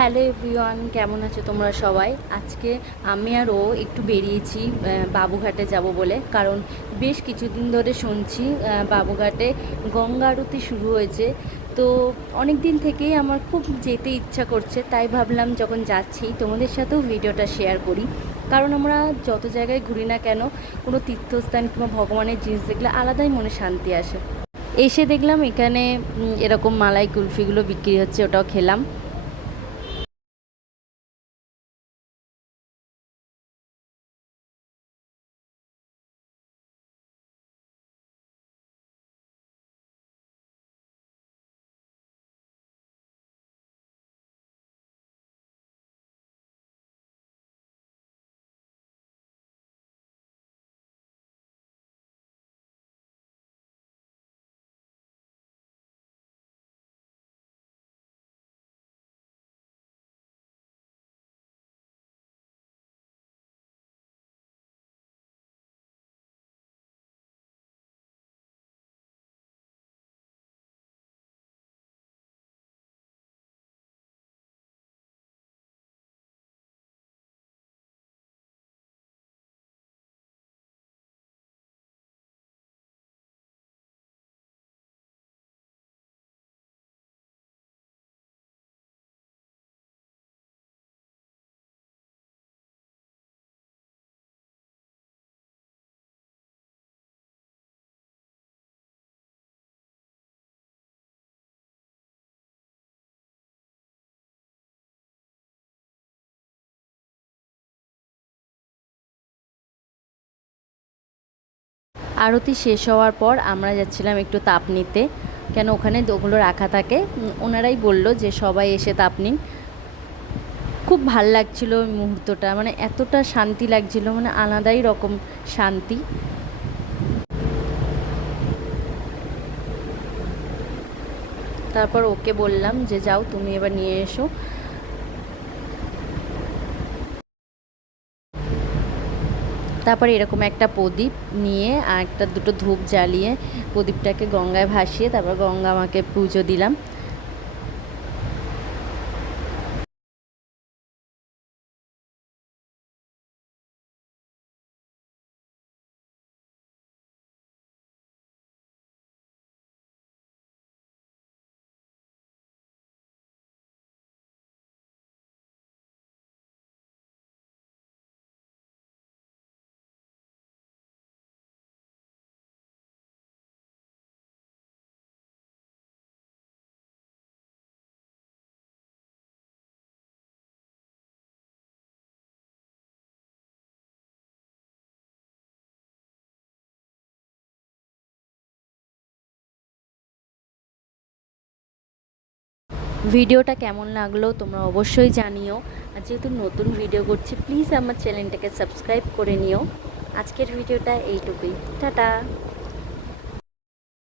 Hello everyone, কেমন আছো তোমরা সবাই? আজকে আমি আর ও একটু বেরিয়েছি বাবুঘাটে যাব বলে। কারণ বেশ কিছুদিন ধরে শুনছি বাবুঘাটে গঙ্গা আরতি শুরু হয়েছে। তো অনেক দিন থেকেই আমার খুব যেতে ইচ্ছা করছে, তাই ভাবলাম যখন যাচ্ছি তোমাদের সাথেও ভিডিওটা শেয়ার করি। কারণ আমরা যত জায়গায় ঘুরি না কেন, কোনো তীর্থস্থান কিংবা ভগবানের জিনিস দেখলে আলাদাই মনে শান্তি আসে। এসে দেখলাম এখানে এরকম মালাই কুলফিগুলো বিক্রি হচ্ছে, ওটাও খেলাম। আরতি শেষ হওয়ার পর আমরা যাচ্ছিলাম একটু তাপ নিতে, কেন ওখানে ওগুলো রাখা থাকে। ওনারাই বলল যে সবাই এসে তাপ নিন। খুব ভাল লাগছিল ওই মুহূর্তটা, মানে এতটা শান্তি লাগছিল, মানে আলাদাই রকম শান্তি। তারপর ওকে বললাম যে যাও তুমি এবার নিয়ে এসো। তারপরে এরকম একটা প্রদীপ নিয়ে আর একটা দুটো ধূপ জ্বালিয়ে প্রদীপটাকে গঙ্গায় ভাসিয়ে তারপর গঙ্গা মাকে পুজো দিলাম। ভিডিওটা কেমন লাগলো তোমরা অবশ্যই জানিও। আর যেহেতু নতুন ভিডিও করছি, প্লিজ আমার চ্যানেলটাকে সাবস্ক্রাইব করে নিও। আজকের ভিডিওটা এইটুকুই। টাটা।